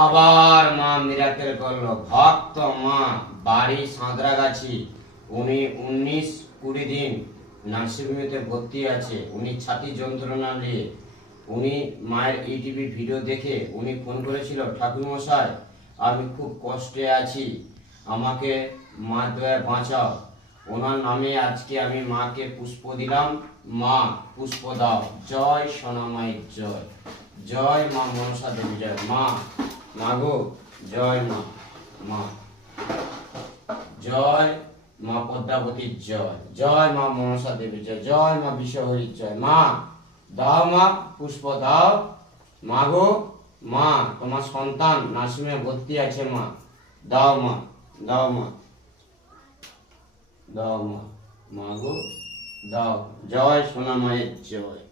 আবার মা মিরাকেল করলো। ভক্ত মা বাড়ি সাঁতরাগাছি, উনি 19-20 দিন নার্সিংহোমে ভর্তি আছে। উনি ছাতি যন্ত্রণা নিয়ে উনি মায়ের ইউটিউবে ভিডিও দেখে উনি ফোন করেছিল, ঠাকুরমশাই আমি খুব কষ্টে আছি, আমাকে মা দয়া বাঁচাও। ওনার নামে আজকে আমি মাকে পুষ্প দিলাম। মা পুষ্প দাও। জয় সোনা মায়ের জয়। জয় মা মনসা দেবী জয়। মা মাগো জয় মা। মা জয় মা পদ্মাবতীর জয়। জয় মা মনসা দেবীর জয়। জয় মা বিশ্বহরির জয়। মা দাও, মা পুষ্প দাও। মাগো মা তোমার সন্তান নার্সিংহোমে ভর্তি আছে, মা দাও, মা দাও, মা দাও, মা মাগো দাও। জয় সোনা মায়ের জয়।